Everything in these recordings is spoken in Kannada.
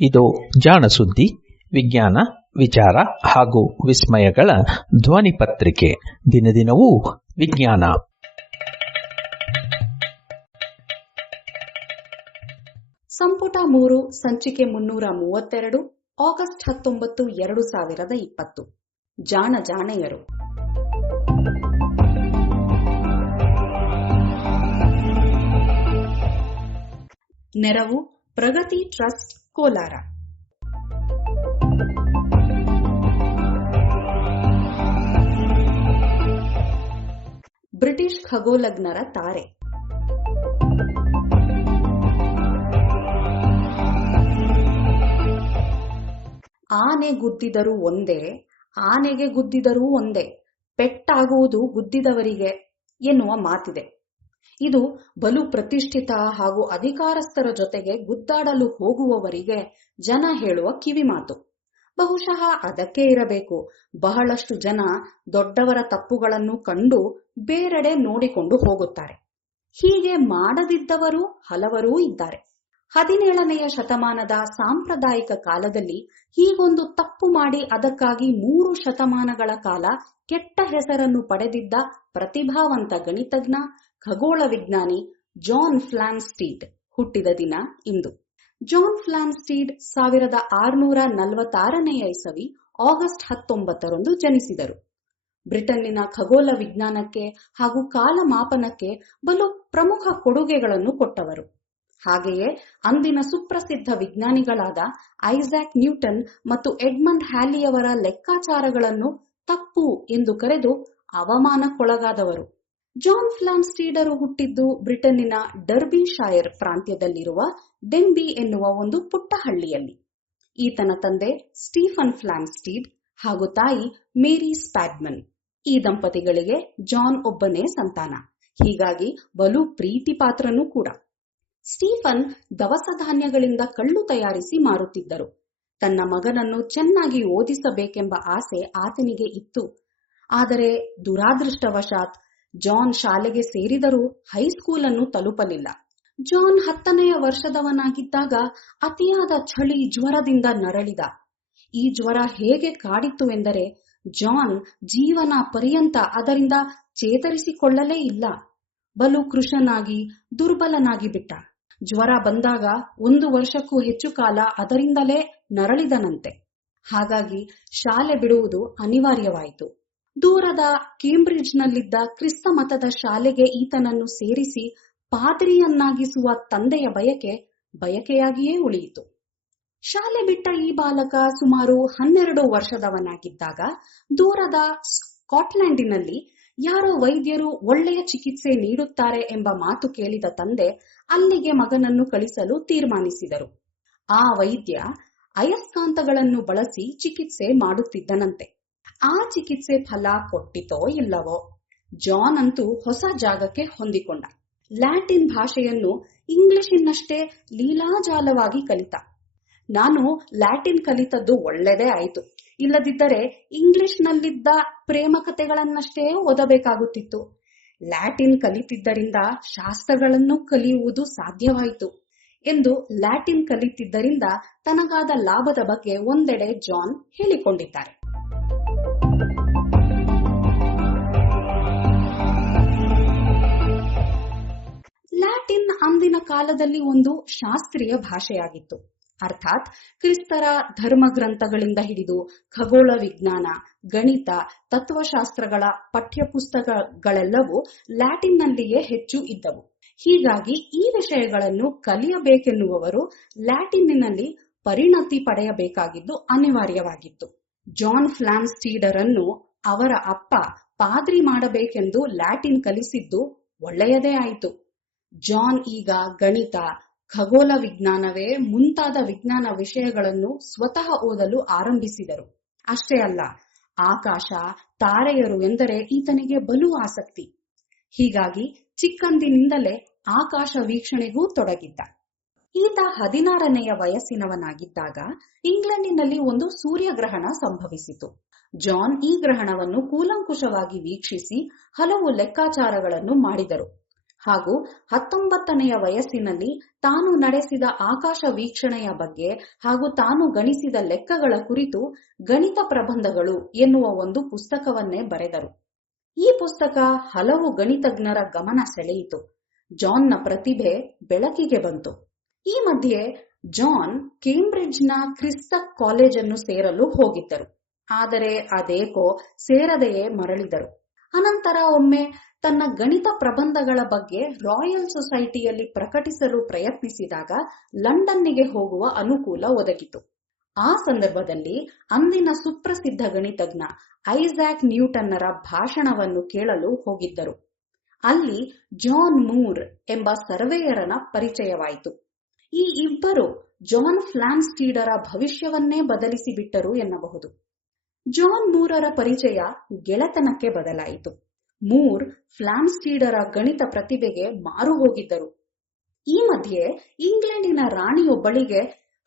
ಇದು ಜಾಣ ಸುದ್ದಿ, ವಿಜ್ಞಾನ, ವಿಚಾರ ಹಾಗೂ ವಿಸ್ಮಯಗಳ ಧ್ವನಿ ಪತ್ರಿಕೆ. ದಿನದಿನವೂ ವಿಜ್ಞಾನ. ಸಂಪುಟ 3 ಸಂಚಿಕೆ 332 ಆಗಸ್ಟ್ 19, 2020. ಜಾಣ ಜಾಣೆಯರು. ನೆರವು ಪ್ರಗತಿ ಟ್ರಸ್ಟ್, ಕೋಲಾರ. ಬ್ರಿಟಿಷ್ ಖಗೋಳಜ್ಞರ ತಾರೆ. ಆನೆ ಗುದ್ದಿದರೂ ಒಂದೇ, ಆನೆಗೆ ಗುದ್ದಿದರೂ ಒಂದೇ, ಪೆಟ್ಟಾಗುವುದು ಗುದ್ದಿದವರಿಗೆ ಎನ್ನುವ ಮಾತಿದೆ. ಇದು ಬಲು ಪ್ರತಿಷ್ಠಿತ ಹಾಗೂ ಅಧಿಕಾರಸ್ಥರ ಜೊತೆಗೆ ಗುದ್ದಾಡಲು ಹೋಗುವವರಿಗೆ ಜನ ಹೇಳುವ ಕಿವಿಮಾತು. ಬಹುಶಃ ಅದಕ್ಕೆ ಇರಬೇಕು ಬಹಳಷ್ಟು ಜನ ದೊಡ್ಡವರ ತಪ್ಪುಗಳನ್ನು ಕಂಡು ಬೇರೆಡೆ ನೋಡಿಕೊಂಡು ಹೋಗುತ್ತಾರೆ. ಹೀಗೆ ಮಾಡದಿದ್ದವರು ಹಲವರೂ ಇದ್ದಾರೆ. 17ನೆಯ ಶತಮಾನದ ಸಾಂಪ್ರದಾಯಿಕ ಕಾಲದಲ್ಲಿ ಹೀಗೊಂದು ತಪ್ಪು ಮಾಡಿ ಅದಕ್ಕಾಗಿ 3 ಶತಮಾನಗಳ ಕಾಲ ಕೆಟ್ಟ ಹೆಸರನ್ನು ಪಡೆದಿದ್ದ ಪ್ರತಿಭಾವಂತ ಗಣಿತಜ್ಞ, ಖಗೋಳ ವಿಜ್ಞಾನಿ ಜಾನ್ ಫ್ಲಾನ್ಸ್ಟೀಡ್ ಹುಟ್ಟಿದ ದಿನ ಇಂದು. ಜಾನ್ ಫ್ಲಾನ್ಸ್ಟೀಡ್ 1646ನೇ ಇಸವಿ ಆಗಸ್ಟ್ 19ರಂದು ಜನಿಸಿದರು. ಬ್ರಿಟನ್ನಿನ ಖಗೋಳ ವಿಜ್ಞಾನಕ್ಕೆ ಹಾಗೂ ಕಾಲಮಾಪನಕ್ಕೆ ಬಲು ಪ್ರಮುಖ ಕೊಡುಗೆಗಳನ್ನು ಕೊಟ್ಟವರು. ಹಾಗೆಯೇ ಅಂದಿನ ಸುಪ್ರಸಿದ್ಧ ವಿಜ್ಞಾನಿಗಳಾದ ಐಸಾಕ್ ನ್ಯೂಟನ್ ಮತ್ತು ಎಡ್ಮಂಡ್ ಹ್ಯಾಲಿಯವರ ಲೆಕ್ಕಾಚಾರಗಳನ್ನು ತಪ್ಪು ಎಂದು ಕರೆದು ಅವಮಾನಕ್ಕೊಳಗಾದವರು. ಜಾನ್ ಫ್ಲಾನ್ಸ್ಟೀಡರು ಹುಟ್ಟಿದ್ದು ಬ್ರಿಟನ್ನಿನ ಡರ್ಬಿಶೈರ್ ಪ್ರಾಂತ್ಯದಲ್ಲಿರುವ ಡೆಂಬಿ ಎನ್ನುವ ಒಂದು ಪುಟ್ಟ ಹಳ್ಳಿಯಲ್ಲಿ. ಈತನ ತಂದೆ ಸ್ಟೀಫನ್ ಫ್ಲಾನ್ಸ್ಟೀಡ್ ಹಾಗೂ ತಾಯಿ ಮೇರಿ ಸ್ಪ್ಯಾಡ್ಮನ್. ಈ ದಂಪತಿಗಳಿಗೆ ಜಾನ್ ಒಬ್ಬನೇ ಸಂತಾನ, ಹೀಗಾಗಿ ಬಲು ಪ್ರೀತಿ ಪಾತ್ರನೂ ಕೂಡ. ಸ್ಟೀಫನ್ ದವಸ ಧಾನ್ಯಗಳಿಂದ ಕಳ್ಳು ತಯಾರಿಸಿ ಮಾರುತ್ತಿದ್ದರು. ತನ್ನ ಮಗನನ್ನು ಚೆನ್ನಾಗಿ ಓದಿಸಬೇಕೆಂಬ ಆಸೆ ಆತನಿಗೆ ಇತ್ತು. ಆದರೆ ದುರಾದೃಷ್ಟವಶಾತ್ ಜಾನ್ ಶಾಲೆಗೆ ಸೇರಿದರೂ ಹೈಸ್ಕೂಲ್ ಅನ್ನು ತಲುಪಲಿಲ್ಲ. ಜಾನ್ 10ನೆಯ ವರ್ಷದವನಾಗಿದ್ದಾಗ ಅತಿಯಾದ ಚಳಿ ಜ್ವರದಿಂದ ನರಳಿದ. ಈ ಜ್ವರ ಹೇಗೆ ಕಾಡಿತ್ತು ಎಂದರೆ ಜಾನ್ ಜೀವನ ಪರ್ಯಂತ ಅದರಿಂದ ಚೇತರಿಸಿಕೊಳ್ಳಲೇ ಇಲ್ಲ. ಬಲು ಕೃಶನಾಗಿ ದುರ್ಬಲನಾಗಿ ಬಿಟ್ಟ. ಜ್ವರ ಬಂದಾಗ 1 ವರ್ಷಕ್ಕೂ ಹೆಚ್ಚು ಕಾಲ ಅದರಿಂದಲೇ ನರಳಿದನಂತೆ. ಹಾಗಾಗಿ ಶಾಲೆ ಬಿಡುವುದು ಅನಿವಾರ್ಯವಾಯಿತು. ದೂರದ ಕೇಂಬ್ರಿಡ್ಜ್ನಲ್ಲಿದ್ದ ಕ್ರಿಸ್ತ ಮತದ ಶಾಲೆಗೆ ಈತನನ್ನು ಸೇರಿಸಿ ಪಾದ್ರಿಯನ್ನಾಗಿಸುವ ತಂದೆಯ ಬಯಕೆಯಾಗಿಯೇ ಉಳಿಯಿತು. ಶಾಲೆ ಬಿಟ್ಟ ಈ ಬಾಲಕ ಸುಮಾರು 12 ವರ್ಷದವನಾಗಿದ್ದಾಗ ದೂರದ ಸ್ಕಾಟ್ಲೆಂಡಿನಲ್ಲಿ ಯಾರೋ ವೈದ್ಯರು ಒಳ್ಳೆಯ ಚಿಕಿತ್ಸೆ ನೀಡುತ್ತಾರೆ ಎಂಬ ಮಾತು ಕೇಳಿದ ತಂದೆ ಅಲ್ಲಿಗೆ ಮಗನನ್ನು ಕಳಿಸಲು ತೀರ್ಮಾನಿಸಿದರು. ಆ ವೈದ್ಯ ಅಯಸ್ಕಾಂತಗಳನ್ನು ಬಳಸಿ ಚಿಕಿತ್ಸೆ ಮಾಡುತ್ತಿದ್ದನಂತೆ. ಆ ಚಿಕಿತ್ಸೆ ಫಲ ಕೊಟ್ಟಿತೋ ಇಲ್ಲವೋ, ಜಾನ್ ಅಂತೂ ಹೊಸ ಜಾಗಕ್ಕೆ ಹೊಂದಿಕೊಂಡ. ಲ್ಯಾಟಿನ್ ಭಾಷೆಯನ್ನು ಇಂಗ್ಲಿಷಿನಷ್ಟೇ ಲೀಲಾಜಾಲವಾಗಿ ಕಲಿತ. ನಾನು ಲ್ಯಾಟಿನ್ ಕಲಿತದ್ದು ಒಳ್ಳೆದೇ ಆಯಿತು, ಇಲ್ಲದಿದ್ದರೆ ಇಂಗ್ಲಿಷ್ನಲ್ಲಿದ್ದ ಪ್ರೇಮ ಕಥೆಗಳನ್ನಷ್ಟೇ ಓದಬೇಕಾಗುತ್ತಿತ್ತು. ಲ್ಯಾಟಿನ್ ಕಲಿತಿದ್ದರಿಂದ ಶಾಸ್ತ್ರಗಳನ್ನು ಕಲಿಯುವುದು ಸಾಧ್ಯವಾಯಿತು ಎಂದು ಲ್ಯಾಟಿನ್ ಕಲಿತಿದ್ದರಿಂದ ತನಗಾದ ಲಾಭದ ಬಗ್ಗೆ ಒಂದೆಡೆ ಜಾನ್ ಹೇಳಿಕೊಂಡಿದ್ದಾರೆ. ಲ್ಯಾಟಿನ್ ಅಂದಿನ ಕಾಲದಲ್ಲಿ ಒಂದು ಶಾಸ್ತ್ರೀಯ ಭಾಷೆಯಾಗಿತ್ತು. ಅರ್ಥಾತ್ ಕ್ರಿಸ್ತರ ಧರ್ಮಗ್ರಂಥಗಳಿಂದ ಹಿಡಿದು ಖಗೋಳ ವಿಜ್ಞಾನ, ಗಣಿತ, ತತ್ವಶಾಸ್ತ್ರಗಳ ಪಠ್ಯಪುಸ್ತಕಗಳೆಲ್ಲವೂ ಲ್ಯಾಟಿನ್ನಲ್ಲಿಯೇ ಹೆಚ್ಚು ಇದ್ದವು. ಹೀಗಾಗಿ ಈ ವಿಷಯಗಳನ್ನು ಕಲಿಯಬೇಕೆನ್ನುವವರು ಲ್ಯಾಟಿನ್ನಿನಲ್ಲಿ ಪರಿಣತಿ ಪಡೆಯಬೇಕಾಗಿದ್ದು ಅನಿವಾರ್ಯವಾಗಿತ್ತು. ಜಾನ್ ಫ್ಲಾನ್ಸ್ಟೀಡರನ್ನು ಅವರ ಅಪ್ಪ ಪಾದ್ರಿ ಮಾಡಬೇಕೆಂದು ಲ್ಯಾಟಿನ್ ಕಲಿಸಿದ್ದು ಒಳ್ಳೆಯದೇ ಆಯಿತು. ಜಾನ್ ಈಗ ಗಣಿತ, ಖಗೋಳ ವಿಜ್ಞಾನವೇ ಮುಂತಾದ ವಿಜ್ಞಾನ ವಿಷಯಗಳನ್ನು ಸ್ವತಃ ಓದಲು ಆರಂಭಿಸಿದರು. ಅಷ್ಟೇ ಅಲ್ಲ, ಆಕಾಶ, ತಾರೆಯರು ಎಂದರೆ ಈತನಿಗೆ ಬಲು ಆಸಕ್ತಿ. ಹೀಗಾಗಿ ಚಿಕ್ಕಂದಿನಿಂದಲೇ ಆಕಾಶ ವೀಕ್ಷಣೆಗೂ ತೊಡಗಿದ್ದ. ಈತ 16ನೆಯ ವಯಸ್ಸಿನವನಾಗಿದ್ದಾಗ ಇಂಗ್ಲೆಂಡಿನಲ್ಲಿ ಒಂದು ಸೂರ್ಯಗ್ರಹಣ ಸಂಭವಿಸಿತು. ಜಾನ್ ಈ ಗ್ರಹಣವನ್ನು ಕೂಲಂಕುಷವಾಗಿ ವೀಕ್ಷಿಸಿ ಹಲವು ಲೆಕ್ಕಾಚಾರಗಳನ್ನು ಮಾಡಿದರು. ಹಾಗೂ 19ನೆಯ ವಯಸ್ಸಿನಲ್ಲಿ ತಾನು ನಡೆಸಿದ ಆಕಾಶ ವೀಕ್ಷಣೆಯ ಬಗ್ಗೆ ಹಾಗೂ ತಾನು ಗಣಿಸಿದ ಲೆಕ್ಕಗಳ ಕುರಿತು ಗಣಿತ ಪ್ರಬಂಧಗಳು ಎನ್ನುವ ಒಂದು ಪುಸ್ತಕವನ್ನೇ ಬರೆದರು. ಈ ಪುಸ್ತಕ ಹಲವು ಗಣಿತಜ್ಞರ ಗಮನ ಸೆಳೆಯಿತು. ಜಾನ್ನ ಪ್ರತಿಭೆ ಬೆಳಕಿಗೆ ಬಂತು. ಈ ಮಧ್ಯೆ ಜಾನ್ ಕೇಂಬ್ರಿಡ್ಜ್ನ ಕ್ರಿಸ್ತಕ್ ಕಾಲೇಜನ್ನು ಸೇರಲು ಹೋಗಿದ್ದರು. ಆದರೆ ಅದೇಕೋ ಸೇರದೆಯೇ ಮರಳಿದರು. ಅನಂತರ ಒಮ್ಮೆ ತನ್ನ ಗಣಿತ ಪ್ರಬಂಧಗಳ ಬಗ್ಗೆ ರಾಯಲ್ ಸೊಸೈಟಿಯಲ್ಲಿ ಪ್ರಕಟಿಸಲು ಪ್ರಯತ್ನಿಸಿದಾಗ ಲಂಡನ್ನಿಗೆ ಹೋಗುವ ಅನುಕೂಲ ಒದಗಿತು. ಆ ಸಂದರ್ಭದಲ್ಲಿ ಅಂದಿನ ಸುಪ್ರಸಿದ್ಧ ಗಣಿತಜ್ಞ ಐಸಾಕ್ ನ್ಯೂಟನ್ನರ ಭಾಷಣವನ್ನು ಕೇಳಲು ಹೋಗಿದ್ದರು. ಅಲ್ಲಿ ಜಾನ್ ಮೂರ್ ಎಂಬ ಸರ್ವೇಯರನ ಪರಿಚಯವಾಯಿತು. ಈ ಇಬ್ಬರು ಜಾನ್ ಫ್ಲಾಮ್ಸ್ಟೀಡರ ಭವಿಷ್ಯವನ್ನೇ ಬದಲಿಸಿಬಿಟ್ಟರು ಎನ್ನಬಹುದು. ಜಾನ್ ಮೂರರ ಪರಿಚಯ ಗೆಳೆತನಕ್ಕೆ ಬದಲಾಯಿತು. ಮೂರ್ ಫ್ಲಾಮ್ಸ್ಟೀಡರ ಗಣಿತ ಪ್ರತಿಭೆಗೆ ಮಾರು ಹೋಗಿದ್ದರು. ಈ ಮಧ್ಯೆ ಇಂಗ್ಲೆಂಡಿನ ರಾಣಿಯೊಬ್ಬಳಿಗೆ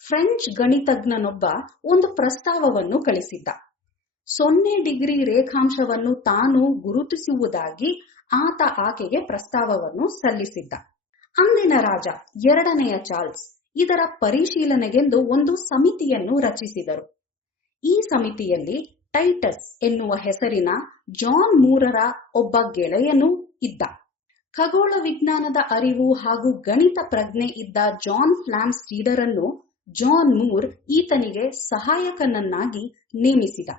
ಫ್ರೆಂಚ್ ಗಣಿತಜ್ಞನೊಬ್ಬ ಒಂದು ಪ್ರಸ್ತಾವವನ್ನು ಕಳಿಸಿದ್ದ. 0 ಡಿಗ್ರಿ ರೇಖಾಂಶವನ್ನು ತಾನು ಗುರುತಿಸುವುದಾಗಿ ಆತ ಆಕೆಗೆ ಪ್ರಸ್ತಾವವನ್ನು ಸಲ್ಲಿಸಿದ್ದ. ಅಂದಿನ ರಾಜ 2ನೆಯ ಚಾರ್ಲ್ಸ್ ಇದರ ಪರಿಶೀಲನೆಗೆಂದು ಒಂದು ಸಮಿತಿಯನ್ನು ರಚಿಸಿದರು. ಈ ಸಮಿತಿಯಲ್ಲಿ ಟೈಟಸ್ ಎನ್ನುವ ಹೆಸರಿನ ಜಾನ್ ಮೂರರ ಒಬ್ಬ ಗೆಳೆಯನೂ ಇದ್ದ. ಖಗೋಳ ವಿಜ್ಞಾನದ ಅರಿವು ಹಾಗೂ ಗಣಿತ ಪ್ರಜ್ಞೆ ಇದ್ದ ಜಾನ್ ಫ್ಲಾಮ್ಸ್ಟೀಡರನ್ನು ಜಾನ್ ಮೂರ್ ಈತನಿಗೆ ಸಹಾಯಕನನ್ನಾಗಿ ನೇಮಿಸಿದ.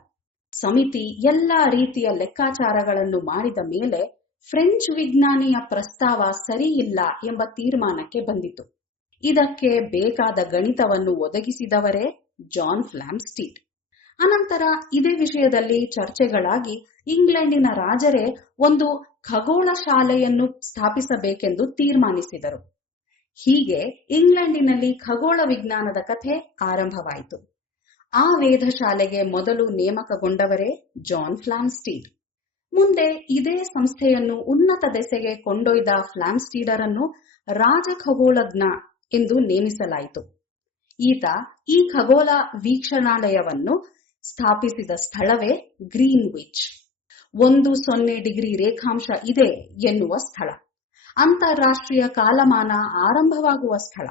ಸಮಿತಿ ಎಲ್ಲಾ ರೀತಿಯ ಲೆಕ್ಕಾಚಾರಗಳನ್ನು ಮಾಡಿದ ಮೇಲೆ ಫ್ರೆಂಚ್ ವಿಜ್ಞಾನಿಯ ಪ್ರಸ್ತಾವ ಸರಿಯಿಲ್ಲ ಎಂಬ ತೀರ್ಮಾನಕ್ಕೆ ಬಂದಿತು. ಇದಕ್ಕೆ ಬೇಕಾದ ಗಣಿತವನ್ನು ಒದಗಿಸಿದವರೇ ಜಾನ್ ಫ್ಲಾಮ್ಸ್ಟೀಡ್. ಅನಂತರ ಇದೇ ವಿಷಯದಲ್ಲಿ ಚರ್ಚೆಗಳಾಗಿ ಇಂಗ್ಲೆಂಡಿನ ರಾಜರೇ ಒಂದು ಖಗೋಳ ಶಾಲೆಯನ್ನು ಸ್ಥಾಪಿಸಬೇಕೆಂದು ತೀರ್ಮಾನಿಸಿದರು. ಹೀಗೆ ಇಂಗ್ಲೆಂಡಿನಲ್ಲಿ ಖಗೋಳ ವಿಜ್ಞಾನದ ಕಥೆ ಆರಂಭವಾಯಿತು. ಆ ವೇಧಶಾಲೆಗೆ ಮೊದಲು ನೇಮಕಗೊಂಡವರೇ ಜಾನ್ ಫ್ಲಾಮ್ಸ್ಟೀಡ್. ಮುಂದೆ ಇದೇ ಸಂಸ್ಥೆಯನ್ನು ಉನ್ನತ ದೆಸೆಗೆ ಕೊಂಡೊಯ್ದ ಫ್ಲಾಮ್ಸ್ಟೀಡರನ್ನು ರಾಜ ಖಗೋಳಜ್ಞ ಎಂದು ನೇಮಿಸಲಾಯಿತು. ಈತ ಈ ಖಗೋಳ ವೀಕ್ಷಣಾಲಯವನ್ನು ಸ್ಥಾಪಿಸಿದ ಸ್ಥಳವೇ ಗ್ರೀನ್ವಿಚ್. 10 ಡಿಗ್ರಿ ರೇಖಾಂಶ ಇದೆ ಎನ್ನುವ ಸ್ಥಳ, ಅಂತಾರಾಷ್ಟ್ರೀಯ ಕಾಲಮಾನ ಆರಂಭವಾಗುವ ಸ್ಥಳ.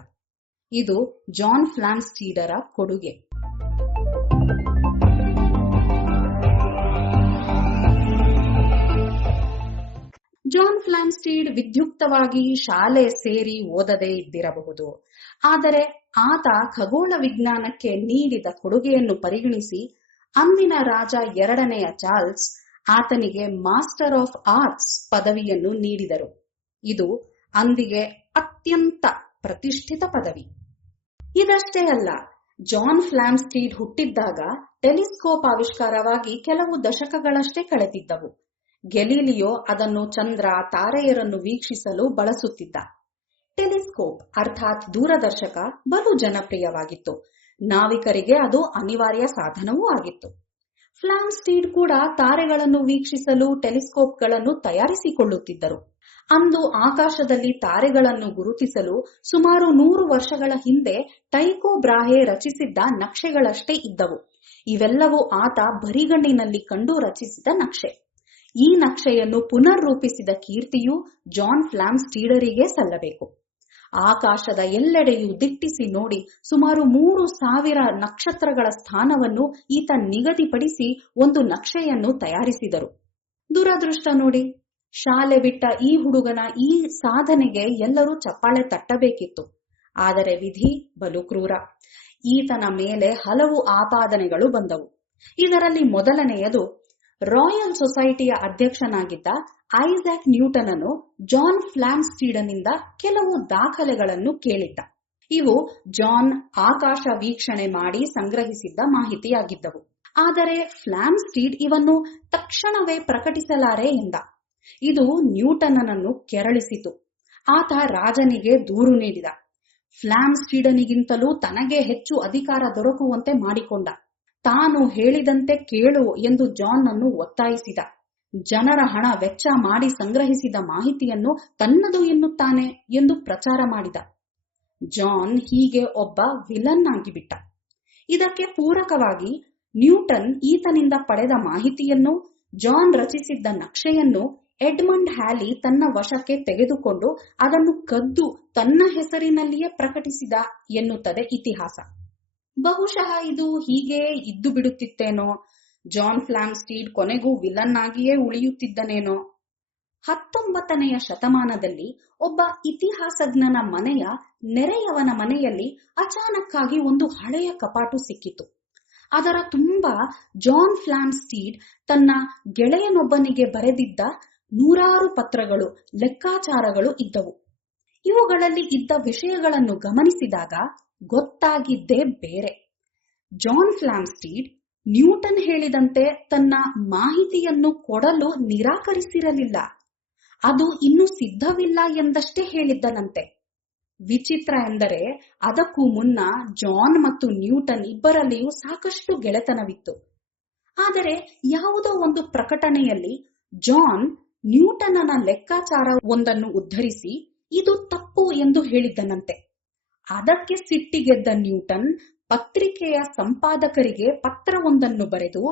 ಇದು ಜಾನ್ ಫ್ಲಾಮ್ಸ್ಟೀಡರ ಕೊಡುಗೆ. ಜಾನ್ ಫ್ಲಾಮ್ಸ್ಟೀಡ್ ವಿದ್ಯುಕ್ತವಾಗಿ ಶಾಲೆ ಸೇರಿ ಓದದೇ ಇದ್ದಿರಬಹುದು. ಆದರೆ ಆತ ಖಗೋಳ ವಿಜ್ಞಾನಕ್ಕೆ ನೀಡಿದ ಕೊಡುಗೆಯನ್ನು ಪರಿಗಣಿಸಿ ಅಂದಿನ ರಾಜ 2ನೆಯ ಚಾರ್ಲ್ಸ್ ಆತನಿಗೆ ಮಾಸ್ಟರ್ ಆಫ್ ಆರ್ಟ್ಸ್ ಪದವಿಯನ್ನು ನೀಡಿದರು. ಇದು ಅಂದಿಗೆ ಅತ್ಯಂತ ಪ್ರತಿಷ್ಠಿತ ಪದವಿ. ಇದಷ್ಟೇ ಅಲ್ಲ, ಜಾನ್ ಫ್ಲಾಮ್ಸ್ಟೀಡ್ ಹುಟ್ಟಿದ್ದಾಗ ಟೆಲಿಸ್ಕೋಪ್ ಆವಿಷ್ಕಾರವಾಗಿ ಕೆಲವು ದಶಕಗಳಷ್ಟೇ ಕಳೆದಿದ್ದವು. ಗೆಲೀಲಿಯೋ ಅದನ್ನು ಚಂದ್ರ, ತಾರೆಯರನ್ನು ವೀಕ್ಷಿಸಲು ಬಳಸುತ್ತಿದ್ದ. ಟೆಲಿಸ್ಕೋಪ್ ಅರ್ಥಾತ್ ದೂರದರ್ಶಕ ಬಲು ಜನಪ್ರಿಯವಾಗಿತ್ತು. ನಾವಿಕರಿಗೆ ಅದು ಅನಿವಾರ್ಯ ಸಾಧನವೂ ಆಗಿತ್ತು. ಫ್ಲಾಮ್ಸ್ಟೀಡ್ ಕೂಡ ತಾರೆಗಳನ್ನು ವೀಕ್ಷಿಸಲು ಟೆಲಿಸ್ಕೋಪ್ಗಳನ್ನು ತಯಾರಿಸಿಕೊಳ್ಳುತ್ತಿದ್ದರು. ಅಂದು ಆಕಾಶದಲ್ಲಿ ತಾರೆಗಳನ್ನು ಗುರುತಿಸಲು ಸುಮಾರು 100 ವರ್ಷಗಳ ಹಿಂದೆ ಟೈಕೋ ಬ್ರಾಹೆ ರಚಿಸಿದ್ದ ನಕ್ಷೆಗಳಷ್ಟೇ ಇದ್ದವು. ಇವೆಲ್ಲವೂ ಆತ ಬರಿಗಣ್ಣಿನಲ್ಲಿ ಕಂಡು ರಚಿಸಿದ ನಕ್ಷೆ. ಈ ನಕ್ಷೆಯನ್ನು ಪುನರ್ರೂಪಿಸಿದ ಕೀರ್ತಿಯು ಜಾನ್ ಫ್ಲಾಮ್ಸ್ಟೀಡರಿಗೆ ಸಲ್ಲಬೇಕು. ಆಕಾಶದ ಎಲ್ಲೆಡೆಯೂ ದಿಟ್ಟಿಸಿ ನೋಡಿ ಸುಮಾರು 3000 ನಕ್ಷತ್ರಗಳ ಸ್ಥಾನವನ್ನು ಈತ ನಿಗದಿಪಡಿಸಿ ಒಂದು ನಕ್ಷೆಯನ್ನು ತಯಾರಿಸಿದರು. ದುರದೃಷ್ಟ ನೋಡಿ, ಶಾಲೆ ಬಿಟ್ಟ ಈ ಹುಡುಗನ ಈ ಸಾಧನೆಗೆ ಎಲ್ಲರೂ ಚಪ್ಪಾಳೆ ತಟ್ಟಬೇಕಿತ್ತು. ಆದರೆ ವಿಧಿ ಬಲು ಕ್ರೂರ. ಈತನ ಮೇಲೆ ಹಲವು ಆಪಾದನೆಗಳು ಬಂದವು. ಇದರಲ್ಲಿ ಮೊದಲನೆಯದು, ರಾಯಲ್ ಸೊಸೈಟಿಯ ಅಧ್ಯಕ್ಷನಾಗಿದ್ದ ಐಸಾಕ್ ನ್ಯೂಟನನು ಜಾನ್ ಫ್ಲಾಮ್ಸ್ಟೀಡನಿಂದ ಕೆಲವು ದಾಖಲೆಗಳನ್ನು ಕೇಳಿದ್ದ. ಇವು ಜಾನ್ ಆಕಾಶ ವೀಕ್ಷಣೆ ಮಾಡಿ ಸಂಗ್ರಹಿಸಿದ್ದ ಮಾಹಿತಿಯಾಗಿದ್ದವು. ಆದರೆ ಫ್ಲಾಮ್ಸ್ಟೀಡ್ ಇವನ್ನು ತಕ್ಷಣವೇ ಪ್ರಕಟಿಸಲಾರೆ ಎಂದ. ಇದು ನ್ಯೂಟನನನ್ನು ಕೆರಳಿಸಿತು. ಆತ ರಾಜನಿಗೆ ದೂರು ನೀಡಿದ. ಫ್ಲಾಮ್ಸ್ಟೀಡನಿಗಿಂತಲೂ ತನಗೆ ಹೆಚ್ಚು ಅಧಿಕಾರ ದೊರಕುವಂತೆ ಮಾಡಿಕೊಂಡ. ತಾನು ಹೇಳಿದಂತೆ ಕೇಳು ಎಂದು ಜಾನ್ ಅನ್ನು ಒತ್ತಾಯಿಸಿದ. ಜನರ ಹಣ ವೆಚ್ಚ ಮಾಡಿ ಸಂಗ್ರಹಿಸಿದ ಮಾಹಿತಿಯನ್ನು ತನ್ನದು ಎನ್ನುತ್ತಾನೆ ಎಂದು ಪ್ರಚಾರ ಮಾಡಿದ. ಜಾನ್ ಹೀಗೆ ಒಬ್ಬ ವಿಲನ್ ಆಗಿಬಿಟ್ಟ. ಇದಕ್ಕೆ ಪೂರಕವಾಗಿ ನ್ಯೂಟನ್ ಈತನಿಂದ ಪಡೆದ ಮಾಹಿತಿಯನ್ನು, ಜಾನ್ ರಚಿಸಿದ್ದ ನಕ್ಷೆಯನ್ನು ಎಡ್ಮಂಡ್ ಹ್ಯಾಲಿ ತನ್ನ ವಶಕ್ಕೆ ತೆಗೆದುಕೊಂಡು ಅದನ್ನು ಕದ್ದು ತನ್ನ ಹೆಸರಿನಲ್ಲಿಯೇ ಪ್ರಕಟಿಸಿದ ಎನ್ನುತ್ತದೆ ಇತಿಹಾಸ. ಬಹುಶಃ ಇದು ಹೀಗೆ ಇದ್ದು ಬಿಡುತ್ತಿತ್ತೇನೋ, ಜಾನ್ ಫ್ಲಾಮ್ಸ್ಟೀಡ್ ಕೊನೆಗೂ ವಿಲನ್ ಆಗಿಯೇ ಉಳಿಯುತ್ತಿದ್ದನೇನೋ. 19ನೆಯ ಶತಮಾನದಲ್ಲಿ ಒಬ್ಬ ಇತಿಹಾಸಜ್ಞನ ಮನೆಯ ನೆರೆಯವನ ಮನೆಯಲ್ಲಿ ಅಚಾನಕ್ಕಾಗಿ ಒಂದು ಹಳೆಯ ಕಪಾಟು ಸಿಕ್ಕಿತು. ಅದರ ತುಂಬ ಜಾನ್ ಫ್ಲಾಮ್ಸ್ಟೀಡ್ ತನ್ನ ಗೆಳೆಯನೊಬ್ಬನಿಗೆ ಬರೆದಿದ್ದ 100 ಪತ್ರಗಳು, ಲೆಕ್ಕಾಚಾರಗಳು ಇದ್ದವು. ಇವುಗಳಲ್ಲಿ ಇದ್ದ ವಿಷಯಗಳನ್ನು ಗಮನಿಸಿದಾಗ ಗೊತ್ತಾಗಿದ್ದೇ ಬೇರೆ. ಜಾನ್ ಫ್ಲಾಮ್ಸ್ಟೀಡ್ ನ್ಯೂಟನ್ ಹೇಳಿದಂತೆ ತನ್ನ ಮಾಹಿತಿಯನ್ನು ಕೊಡಲು ನಿರಾಕರಿಸಿರಲಿಲ್ಲ. ಅದು ಇನ್ನೂ ಸಿದ್ಧವಿಲ್ಲ ಎಂದಷ್ಟೇ ಹೇಳಿದ್ದನಂತೆ. ವಿಚಿತ್ರ ಎಂದರೆ ಅದಕ್ಕೂ ಮುನ್ನ ಜಾನ್ ಮತ್ತು ನ್ಯೂಟನ್ ಇಬ್ಬರಲ್ಲಿಯೂ ಸಾಕಷ್ಟು ಗೆಳೆತನವಿತ್ತು. ಆದರೆ ಯಾವುದೋ ಒಂದು ಪ್ರಕಟಣೆಯಲ್ಲಿ ಜಾನ್ ನ್ಯೂಟನನ ಲೆಕ್ಕಾಚಾರ ಒಂದನ್ನು ಉದ್ಧರಿಸಿ ಇದು ತಪ್ಪು ಎಂದು ಹೇಳಿದ್ದನಂತೆ. ಅದಕ್ಕೆ ಸಿಟ್ಟಿಗೆದ್ದ ನ್ಯೂಟನ್ ಪತ್ರಿಕೆಯ ಸಂಪಾದಕರಿಗೆ ಪತ್ರವೊಂದನ್ನು ಬರೆದು,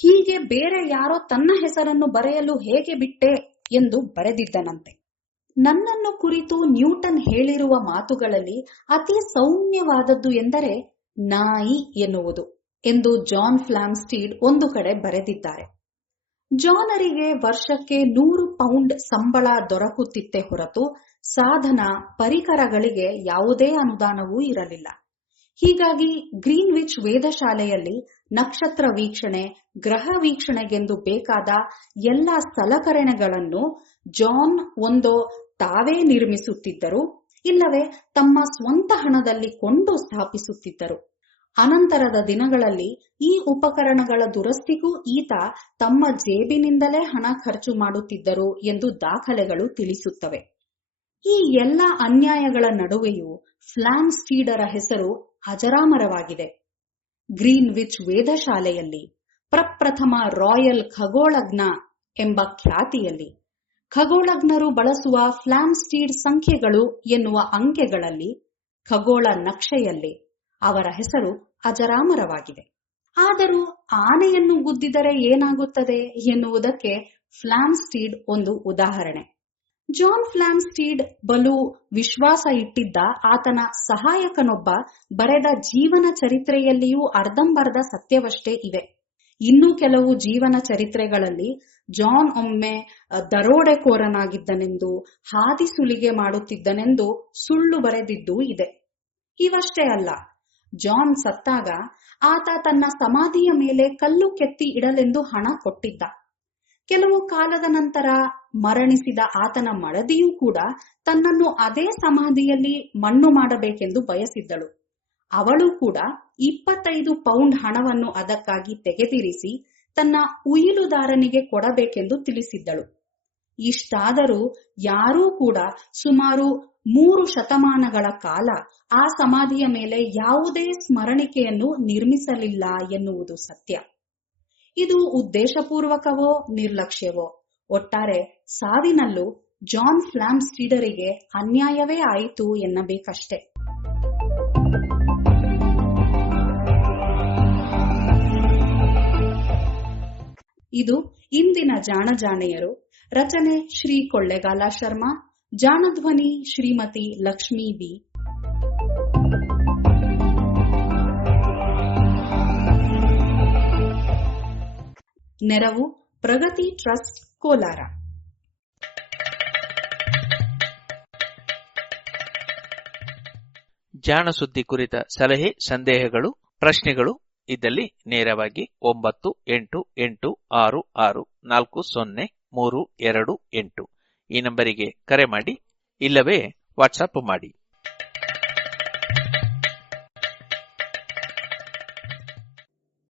ಹೀಗೆ ಬೇರೆ ಯಾರೋ ತನ್ನ ಹೆಸರನ್ನು ಬರೆಯಲು ಹೇಗೆ ಬಿಟ್ಟೆ ಎಂದು ಬರೆದಿದ್ದನಂತೆ. ನನ್ನನ್ನು ಕುರಿತು ನ್ಯೂಟನ್ ಹೇಳಿರುವ ಮಾತುಗಳಲ್ಲಿ ಅತಿ ಸೌಮ್ಯವಾದದ್ದು ಎಂದರೆ ನಾಯಿ ಎನ್ನುವುದು ಎಂದು ಜಾನ್ ಫ್ಲಾಮ್ಸ್ಟೀಡ್ ಒಂದು ಕಡೆ ಬರೆದಿದ್ದಾರೆ. ಜಾನರಿಗೆ ವರ್ಷಕ್ಕೆ 100 ಪೌಂಡ್ ಸಂಬಳ ದೊರಕುತ್ತಿತ್ತೇ ಹೊರತು ಸಾಧನ ಪರಿಕರಗಳಿಗೆ ಯಾವುದೇ ಅನುದಾನವೂ ಇರಲಿಲ್ಲ. ಹೀಗಾಗಿ ಗ್ರೀನ್ವಿಚ್ ವೇಧಶಾಲೆಯಲ್ಲಿ ನಕ್ಷತ್ರ ವೀಕ್ಷಣೆ, ಗ್ರಹ ವೀಕ್ಷಣೆಗೆಂದು ಬೇಕಾದ ಎಲ್ಲ ಸಲಕರಣೆಗಳನ್ನು ಜಾನ್ ಒಂದೋ ತಾವೇ ನಿರ್ಮಿಸುತ್ತಿದ್ದರು, ಇಲ್ಲವೇ ತಮ್ಮ ಸ್ವಂತ ಹಣದಲ್ಲಿ ಕೊಂಡು ಸ್ಥಾಪಿಸುತ್ತಿದ್ದರು. ಅನಂತರದ ದಿನಗಳಲ್ಲಿ ಈ ಉಪಕರಣಗಳ ದುರಸ್ತಿಗೂ ಈತ ತಮ್ಮ ಜೇಬಿನಿಂದಲೇ ಹಣ ಖರ್ಚು ಮಾಡುತ್ತಿದ್ದರು ಎಂದು ದಾಖಲೆಗಳು ತಿಳಿಸುತ್ತವೆ. ಈ ಎಲ್ಲ ಅನ್ಯಾಯಗಳ ನಡುವೆಯೂ ಫ್ಲಾಮ್ಸ್ಟೀಡರ ಹೆಸರು ಅಜರಾಮರವಾಗಿದೆ. ಗ್ರೀನ್ವಿಚ್ ವೇಧಶಾಲೆಯಲ್ಲಿ ಪ್ರಪ್ರಥಮ ರಾಯಲ್ ಖಗೋಳಜ್ಞ ಎಂಬ ಖ್ಯಾತಿಯಲ್ಲಿ ಖಗೋಳಜ್ಞರು ಬಳಸುವ ಫ್ಲಾಮ್ಸ್ಟೀಡ್ ಸಂಖ್ಯೆಗಳು ಎನ್ನುವ ಅಂಕೆಗಳಲ್ಲಿ, ಖಗೋಳ ನಕ್ಷೆಯಲ್ಲಿ ಅವರ ಹೆಸರು ಅಜರಾಮರವಾಗಿದೆ. ಆದರೂ ಆನೆಯನ್ನು ಗುದ್ದಿದರೆ ಏನಾಗುತ್ತದೆ ಎನ್ನುವುದಕ್ಕೆ ಫ್ಲಾಮ್ಸ್ಟೀಡ್ ಒಂದು ಉದಾಹರಣೆ. ಜಾನ್ ಫ್ಲಾಮ್ಸ್ಟೀಡ್ ಬಲು ವಿಶ್ವಾಸ ಇಟ್ಟಿದ್ದ ಆತನ ಸಹಾಯಕನೊಬ್ಬ ಬರೆದ ಜೀವನ ಚರಿತ್ರೆಯಲ್ಲಿಯೂ ಅರ್ಧಂಬರ್ಧ ಸತ್ಯವಷ್ಟೇ ಇವೆ. ಇನ್ನೂ ಕೆಲವು ಜೀವನ ಚರಿತ್ರೆಗಳಲ್ಲಿ ಜಾನ್ ಒಮ್ಮೆ ದರೋಡೆಕೋರನಾಗಿದ್ದನೆಂದು, ಹಾದಿ ಸುಲಿಗೆ ಮಾಡುತ್ತಿದ್ದನೆಂದು ಸುಳ್ಳು ಬರೆದಿದ್ದೂ ಇದೆ. ಇವಷ್ಟೇ ಅಲ್ಲ, ಜಾನ್ ಸತ್ತಾಗ ಆತ ತನ್ನ ಸಮಾಧಿಯ ಮೇಲೆ ಕಲ್ಲು ಕೆತ್ತಿ ಇಡಲೆಂದು ಹಣ ಕೊಟ್ಟಿದ್ದ. ಕೆಲವು ಕಾಲದ ನಂತರ ಮರಣಿಸಿದ ಆತನ ಮಡದಿಯೂ ಕೂಡ ತನ್ನನ್ನು ಅದೇ ಸಮಾಧಿಯಲ್ಲಿ ಮಣ್ಣು ಮಾಡಬೇಕೆಂದು ಬಯಸಿದ್ದಳು. ಅವಳು ಕೂಡ 25 ಪೌಂಡ್ ಹಣವನ್ನು ಅದಕ್ಕಾಗಿ ತೆಗೆದಿರಿಸಿ ತನ್ನ ಉಯಿಲುದಾರನಿಗೆ ಕೊಡಬೇಕೆಂದು ತಿಳಿಸಿದ್ದಳು. ಇಷ್ಟಾದರೂ ಯಾರೂ ಕೂಡ ಸುಮಾರು 3 ಶತಮಾನಗಳ ಕಾಲ ಆ ಸಮಾಧಿಯ ಮೇಲೆ ಯಾವುದೇ ಸ್ಮರಣಿಕೆಯನ್ನು ನಿರ್ಮಿಸಲಿಲ್ಲ ಎನ್ನುವುದು ಸತ್ಯ. ಇದು ಉದ್ದೇಶಪೂರ್ವಕವೋ ನಿರ್ಲಕ್ಷ್ಯವೋ, ಒಟ್ಟಾರೆ ಸಾವಿನಲ್ಲೂ ಜಾನ್ ಫ್ಲಾಮ್ಸ್ಟೀಡರಿಗೆ ಅನ್ಯಾಯವೇ ಆಯಿತು ಎನ್ನಬೇಕಷ್ಟೆ. ಇದು ಇಂದಿನ ಜಾಣಜಾಣೆಯರು. ರಚನೆ ಶ್ರೀ ಕೊಳ್ಳೆಗಾಲ ಶರ್ಮಾ. ಜಾಣಧ್ವನಿ ಶ್ರೀಮತಿ ಲಕ್ಷ್ಮೀ ಬಿ. ನೆರವು ಪ್ರಗತಿ ಟ್ರಸ್ಟ್ ಕೋಲಾರ. ಜಾಣ ಸುದ್ದಿ ಕುರಿತ ಸಲಹೆ, ಸಂದೇಹಗಳು, ಪ್ರಶ್ನೆಗಳು ಇದ್ದಲ್ಲಿ ನೇರವಾಗಿ 9886640328 ಈ ನಂಬರಿಗೆ ಕರೆ ಮಾಡಿ, ಇಲ್ಲವೇ ವಾಟ್ಸಪ್ ಮಾಡಿ.